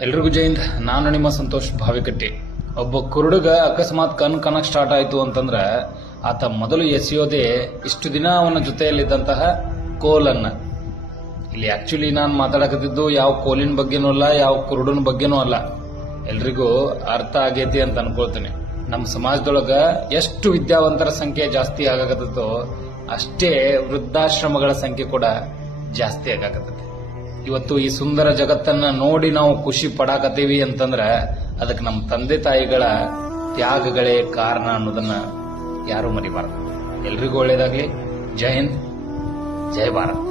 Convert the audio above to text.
ಎಲ್ರಿಗೂ ಜೈ ಹಿಂದ್. ನಾನು ನಿಮ್ಮ ಸಂತೋಷ್ ಭಾವಿಕಟ್ಟಿ. ಒಬ್ಬ ಕುರುಡುಗ ಅಕಸ್ಮಾತ್ ಕನಕ್ ಸ್ಟಾರ್ಟ್ ಆಯ್ತು ಅಂತಂದ್ರ ಆತ ಮೊದಲು ಎಸೆಯೋದೇ ಇಷ್ಟು ದಿನ ಅವನ ಜೊತೆಯಲ್ಲಿದ್ದಂತಹ ಕೋಲನ್ನ. ಇಲ್ಲಿ ಆಕ್ಚುಲಿ ನಾನು ಮಾತಾಡಕತ್ತಿದ್ದು ಯಾವ ಕೋಲಿನ ಬಗ್ಗೆನೂ ಅಲ್ಲ, ಯಾವ ಕುರುಡನ ಬಗ್ಗೆನೂ ಅಲ್ಲ. ಎಲ್ರಿಗೂ ಅರ್ಥ ಆಗೈತಿ ಅಂತ ಅನ್ಕೊಳ್ತೇನೆ. ನಮ್ಮ ಸಮಾಜದೊಳಗ ಎಷ್ಟು ವಿದ್ಯಾವಂತರ ಸಂಖ್ಯೆ ಜಾಸ್ತಿ ಆಗಾಕತ್ತೋ ಅಷ್ಟೇ ವೃದ್ಧಾಶ್ರಮಗಳ ಸಂಖ್ಯೆ ಕೂಡ ಜಾಸ್ತಿ ಆಗಾಕತ್ತೈತಿ. ಇವತ್ತು ಈ ಸುಂದರ ಜಗತ್ತನ್ನ ನೋಡಿ ನಾವು ಖುಷಿ ಪಡಾಕತ್ತೀವಿ ಅಂತಂದ್ರ ಅದಕ್ಕೆ ನಮ್ಮ ತಂದೆ ತಾಯಿಗಳ ತ್ಯಾಗಗಳೇ ಕಾರಣ ಅನ್ನೋದನ್ನ ಯಾರೂ ಮರಿಬಾರದು. ಎಲ್ರಿಗೂ ಒಳ್ಳೇದಾಗ್ಲಿ. ಜೈ ಹಿಂದ್, ಜೈ ಭಾರತ್.